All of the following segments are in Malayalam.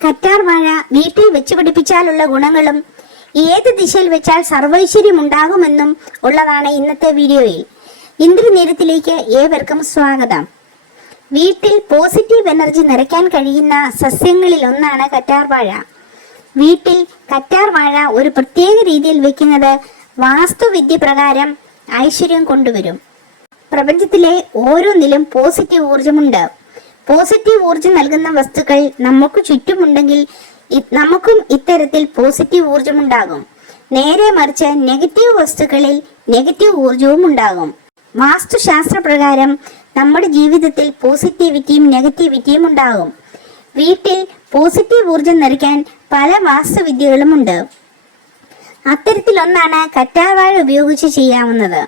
കറ്റാർ വാഴ വീട്ടിൽ വെച്ച് പിടിപ്പിച്ചാലുള്ള ഗുണങ്ങളും ഏത് ദിശയിൽ വെച്ചാൽ സർവൈശ്വര്യം ഉണ്ടാകുമെന്നും ഉള്ളതാണ് ഇന്നത്തെ വീഡിയോയിൽ. ഇന്ദ്രനേരത്തിലേക്ക് ഏവർക്കും സ്വാഗതം. വീട്ടിൽ പോസിറ്റീവ് എനർജി നിറയ്ക്കാൻ കഴിയുന്ന സസ്യങ്ങളിൽ ഒന്നാണ് കറ്റാർ വാഴ. വീട്ടിൽ കറ്റാർ വാഴ ഒരു പ്രത്യേക രീതിയിൽ വെക്കുന്നത് വാസ്തുവിദ്യ പ്രകാരം ഐശ്വര്യം കൊണ്ടുവരും. പ്രപഞ്ചത്തിലെ ഓരോന്നിലും പോസിറ്റീവ് ഊർജമുണ്ട് പോസിറ്റീവ് ഊർജം നൽകുന്ന വസ്തുക്കൾ നമുക്ക് ചുറ്റുമുണ്ടെങ്കിൽ നമുക്കും ഇത്തരത്തിൽ പോസിറ്റീവ് ഊർജമുണ്ടാകും നേരെ മറിച്ച് നെഗറ്റീവ് വസ്തുക്കളിൽ നെഗറ്റീവ് ഊർജവും ഉണ്ടാകും. വാസ്തുശാസ്ത്ര പ്രകാരം നമ്മുടെ ജീവിതത്തിൽ പോസിറ്റിവിറ്റിയും നെഗറ്റിവിറ്റിയും ഉണ്ടാകും. വീട്ടിൽ പോസിറ്റീവ് ഊർജം നിറയ്ക്കാൻ പല വാസ്തുവിദ്യകളുമുണ്ട് അത്തരത്തിലൊന്നാണ് കറ്റാർവാഴ ഉപയോഗിച്ച് ചെയ്യാവുന്നത്.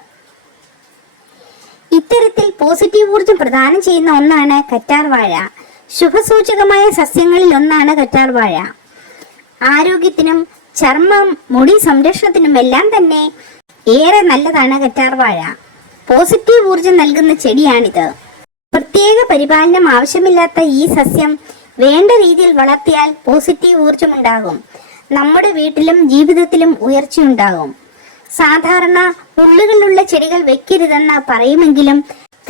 പോസിറ്റീവ് ഊർജം പ്രദാനം ചെയ്യുന്ന ഒന്നാണ് കറ്റാർവാഴ ശുഭസൂചകമായ സസ്യങ്ങളിൽ ഒന്നാണ് കറ്റാർവാഴ ആരോഗ്യത്തിനും ചർമ്മം മുടി സംരക്ഷണത്തിനും എല്ലാം തന്നെ ഏറെ നല്ലതാണ് കറ്റാർവാഴ പോസിറ്റീവ് ഊർജം നൽകുന്ന ചെടിയാണിത്. പ്രത്യേക പരിപാലനം ആവശ്യമില്ലാത്ത ഈ സസ്യം വേണ്ട രീതിയിൽ വളർത്തിയാൽ പോസിറ്റീവ് ഊർജം ഉണ്ടാകും. നമ്മുടെ വീട്ടിലും ജീവിതത്തിലും ഉയർച്ചയുണ്ടാകും സാധാരണ ഉള്ളുകളിലുള്ള ചെടികൾ വെക്കരുതെന്ന് പറയുമെങ്കിലും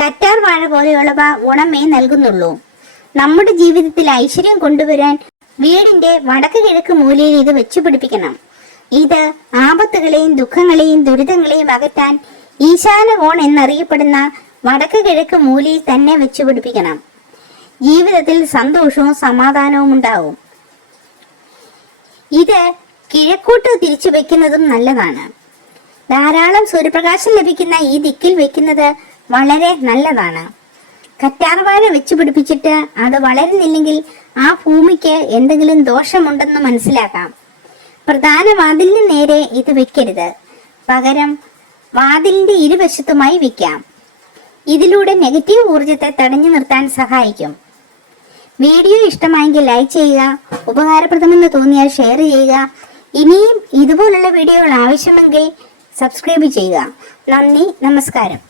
കറ്റാർ വാഴ പോലെയുള്ളവ ഗുണമേ നൽകുന്നുള്ളൂ. നമ്മുടെ ജീവിതത്തിൽ ഐശ്വര്യം കൊണ്ടുവരാൻ വീടിന്റെ വടക്ക് കിഴക്ക് മൂലയിൽ ഇത് വെച്ചു പിടിപ്പിക്കണം ഇത് ആപത്തുകളെയും ദുഃഖങ്ങളെയും ദുരിതങ്ങളെയും അകറ്റാൻ ഈശാന കോൺ എന്നറിയപ്പെടുന്ന വടക്ക് കിഴക്ക് മൂലയിൽ തന്നെ വെച്ചു പിടിപ്പിക്കണം ജീവിതത്തിൽ സന്തോഷവും സമാധാനവും ഉണ്ടാവും. ഇത് കിഴക്കോട്ട് തിരിച്ചു വെക്കുന്നതും നല്ലതാണ്. ധാരാളം സൂര്യപ്രകാശം ലഭിക്കുന്ന ഈ ദിക്കിൽ വെക്കുന്നത് വളരെ നല്ലതാണ്. കറ്റാർവാഴ വെച്ച് പിടിപ്പിച്ചിട്ട് അത് വളരുന്നില്ലെങ്കിൽ ആ ഭൂമിക്ക് എന്തെങ്കിലും ദോഷമുണ്ടെന്ന് മനസ്സിലാക്കാം. പ്രധാന വാതിലിന് നേരെ ഇത് വെക്കരുത്. പകരം വാതിലിന്റെ ഇരുവശത്തുമായി വെക്കാം. ഇതിലൂടെ നെഗറ്റീവ് ഊർജത്തെ തടഞ്ഞു നിർത്താൻ സഹായിക്കും. വീഡിയോ ഇഷ്ടമായെങ്കിൽ ലൈക്ക് ചെയ്യുക ഉപകാരപ്രദമെന്ന് തോന്നിയാൽ ഷെയർ ചെയ്യുക. ഇനിയും ഇതുപോലുള്ള വീഡിയോകൾ ആവശ്യമെങ്കിൽ സബ്സ്ക്രൈബ് ചെയ്യുക. നന്ദി നമസ്കാരം.